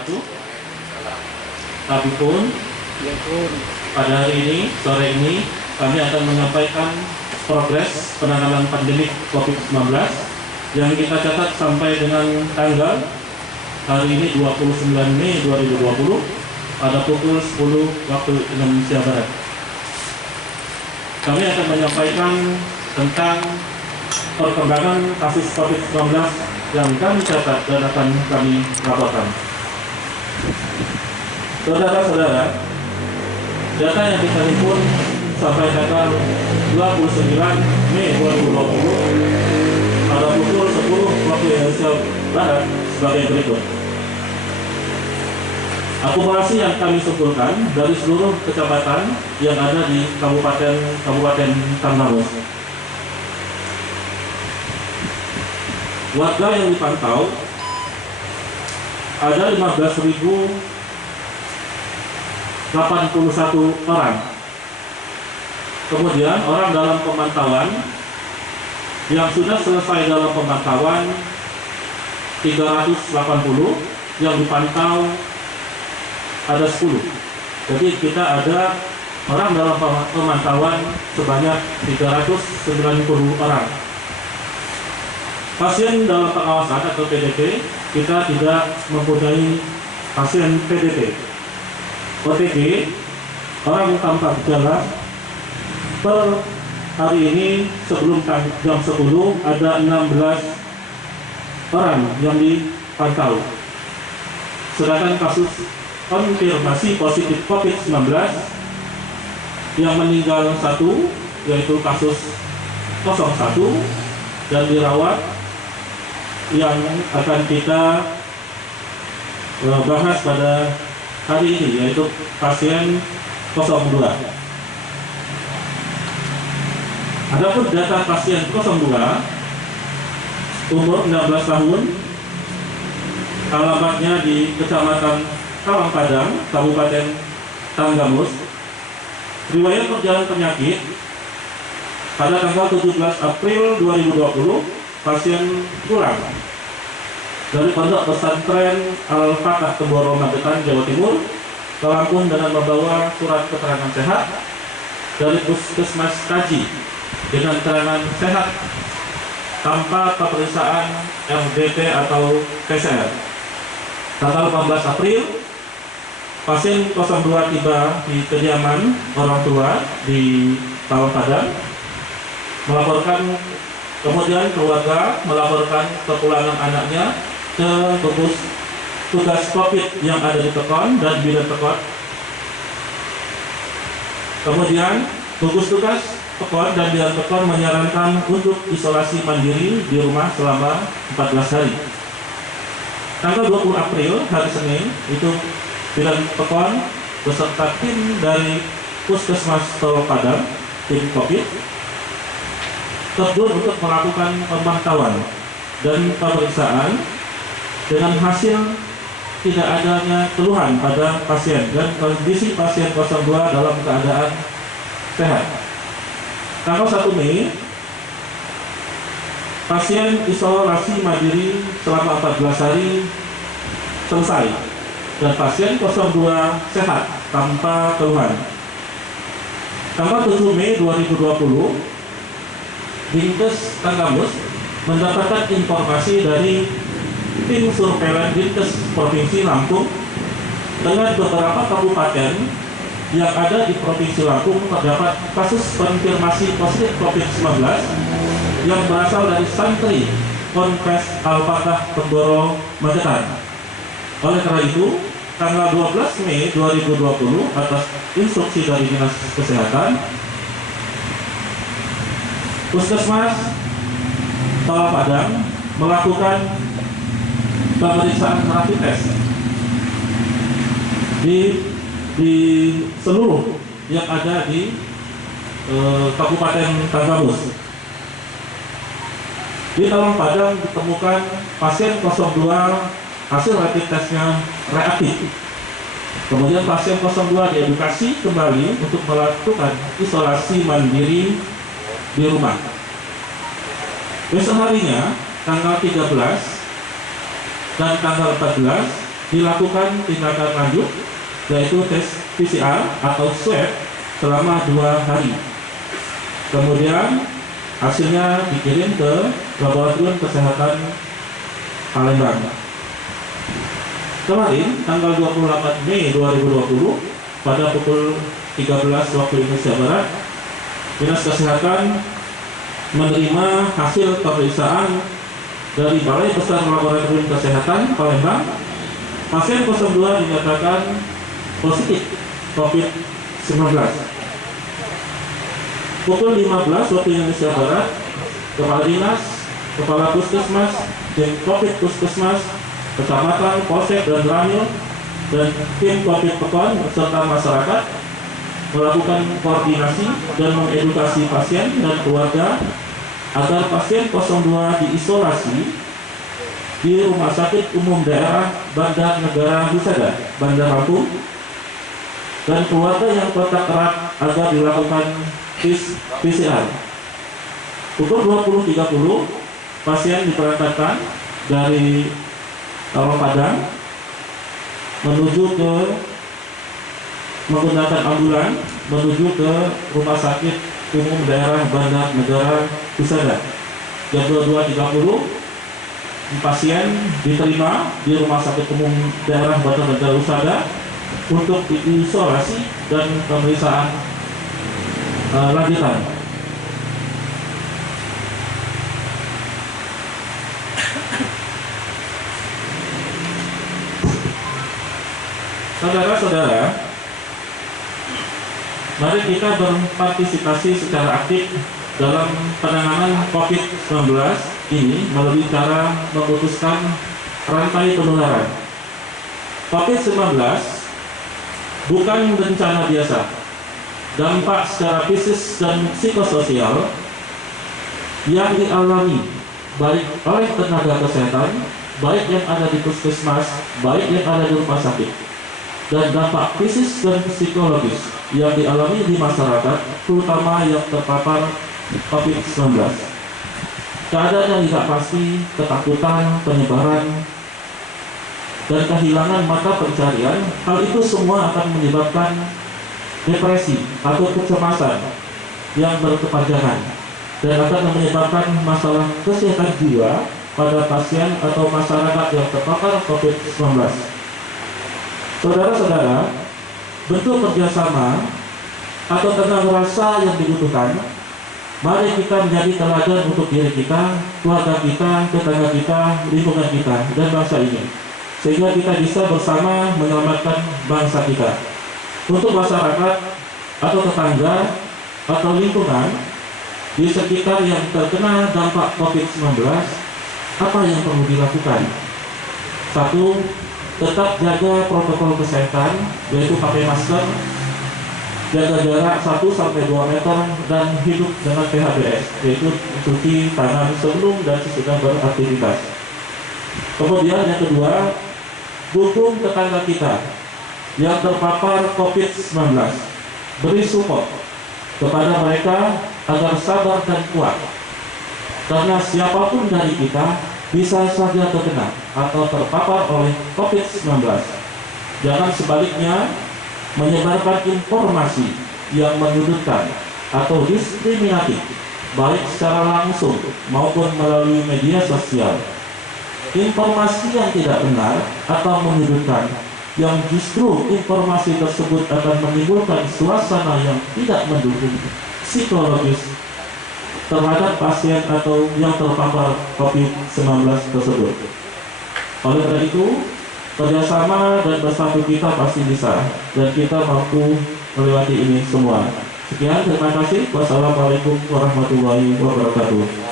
wabarakatuh. Tapi pada hari ini, sore ini, kami akan menyampaikan progres penanganan pandemi COVID-19 yang kita catat sampai dengan tanggal hari ini 29 Mei 2020 pada pukul 10 waktu Indonesia Barat. Kami akan menyampaikan tentang perkembangan kasus COVID-19 yang kami catat dan akan kami laporkan. Saudara-saudara, data yang kita himpun sampai tanggal 29 Mei 2020 pada pukul 10 waktu Indonesia Barat sebagai berikut. Akumulasi yang kami simpulkan dari seluruh kecamatan yang ada di Kabupaten Tanggamus. Warga yang dipantau ada 15.081 orang. Kemudian orang dalam pemantauan yang sudah selesai dalam pemantauan 380, yang dipantau ada 10. Jadi kita ada orang dalam pemantauan sebanyak 390 orang. Pasien dalam pengawasan atau PDP, kita tidak mempunyai pasien PDP. OTG, orang tanpa gejala, per hari ini sebelum jam 10 ada 16 orang yang dipantau. Sedangkan kasus konfirmasi positif COVID-19 yang meninggal 1, yaitu kasus 01, dan dirawat yang akan kita bahas pada hari ini, yaitu pasien 02. Adapun data pasien 02, umur 16 tahun, alamatnya di Kecamatan Kawangpadang, Kabupaten Tanggamus. Riwayat perjalanan penyakit pada tanggal 17 April 2020, pasien pulang dari Pondok Pesantren Al-Fatah Temboro Magetan, Jawa Timur ke Lampung dengan membawa surat keterangan sehat dari Puskesmas Kaji dengan keterangan sehat tanpa pemeriksaan MDT atau PCR. Tanggal 14 April, pasien 02 tiba di kediaman orang tua di Kawangpadang, melaporkan, kemudian keluarga melaporkan kepulangan anaknya ke gugus tugas COVID yang ada di Tekon dan Bidan Tekon. Kemudian gugus tugas Tekon dan Bidan Tekon menyarankan untuk isolasi mandiri di rumah selama 14 hari. Tanggal 20 April, hari Senin, itu Bidan Tekon beserta tim dari Puskesmas Padang, tim COVID, terjun untuk melakukan pemantauan dan pemeriksaan dengan hasil tidak adanya keluhan pada pasien dan kondisi pasien 02 dalam keadaan sehat. Tanggal 1 Mei, pasien isolasi mandiri selama 14 hari selesai dan pasien 02 sehat tanpa keluhan. Tanggal 7 Mei 2020, Dinkes Tanggamus mendapatkan informasi dari tim surveillance Dinkes Provinsi Lampung dengan beberapa kabupaten yang ada di Provinsi Lampung terdapat kasus konfirmasi positif COVID-19 yang berasal dari santri Ponpes Al-Fatah Temboro Magetan. Oleh karena itu, tanggal 12 Mei 2020 atas instruksi dari Dinas Kesehatan, Puskesmas Padang melakukan pemeriksaan rapid test di seluruh yang ada di Kabupaten Tanggamus. Di Padang ditemukan pasien 02 hasil rapid testnya reaktif. Kemudian pasien 02 diedukasi kembali untuk melakukan isolasi mandiri di rumah. Besok harinya, tanggal 13 dan tanggal 14, dilakukan tindakan lanjut, yaitu tes PCR atau swab selama 2 hari. Kemudian hasilnya dikirim ke Laboratorium Kesehatan Palembang. Kemarin tanggal 28 Mei 2020 pada pukul 13 waktu Indonesia Barat, Dinas Kesehatan menerima hasil pemeriksaan dari Balai Besar Laboratorium Kesehatan Palembang. Pasien 02 dinyatakan positif COVID-19. Pukul 15 waktu Indonesia Barat, Kepala Dinas, Kepala Puskesmas, tim COVID Puskesmas, Kecamatan, Polsek, dan Ramil, dan tim COVID Pekon serta masyarakat melakukan koordinasi dan mengedukasi pasien dan keluarga agar pasien 02 diisolasi di Rumah Sakit Umum Daerah Bandar Negara Husada, Bandar Lampung, dan keluarga yang kontak erat agar dilakukan PCR. Pukul 20.30 pasien diberangkatkan dari Padang menuju ke menggunakan ambulan menuju ke Rumah Sakit Umum Daerah Bandar Negara Husada. Jam 22.30 pasien diterima di Rumah Sakit Umum Daerah Bandar Negara Husada untuk diisolasi dan pemeriksaan lanjutan. Saudara-saudara, mari kita berpartisipasi secara aktif dalam penanganan COVID-19 ini melalui cara memutuskan rantai penularan. COVID-19 bukan bencana biasa. Dampak secara fisik dan psikososial yang dialami baik oleh tenaga kesehatan, baik yang ada di puskesmas, baik yang ada di rumah sakit, dan dampak fisik dan psikologis yang dialami di masyarakat, terutama yang terpapar COVID-19. Keadaan yang tidak pasti, ketakutan, penyebaran, dan kehilangan mata pencarian, hal itu semua akan menyebabkan depresi atau kecemasan yang berkepanjangan dan akan menyebabkan masalah kesehatan jiwa pada pasien atau masyarakat yang terpapar COVID-19. Saudara-saudara, bentuk kerjasama atau tenaga rasa yang dibutuhkan, mari kita menjadi teladan untuk diri kita, keluarga kita, tetangga kita, lingkungan kita, dan bangsa ini, sehingga kita bisa bersama menyelamatkan bangsa kita. Untuk masyarakat atau tetangga atau lingkungan di sekitar yang terkena dampak COVID-19, apa yang perlu dilakukan? 1. Tetap jaga protokol kesehatan, yaitu pakai masker, jaga jarak 1-2 meter, dan hidup dengan PHBS, yaitu cuci tangan sebelum dan sesudah beraktivitas. Kemudian yang kedua, dukung tetangga kita yang terpapar COVID-19. Beri support kepada mereka agar sabar dan kuat, karena siapapun dari kita bisa saja terkena atau terpapar oleh COVID-19. Jangan sebaliknya menyebarkan informasi yang menyudutkan atau diskriminatif, baik secara langsung maupun melalui media sosial. Informasi yang tidak benar atau menyudutkan, yang justru informasi tersebut akan menimbulkan suasana yang tidak mendukung psikologis terhadap pasien atau yang terpapar COVID-19 tersebut. Oleh karena itu, kerjasama dan bersatu kita pasti bisa, dan kita mampu melewati ini semua. Sekian, terima kasih. Wassalamualaikum warahmatullahi wabarakatuh.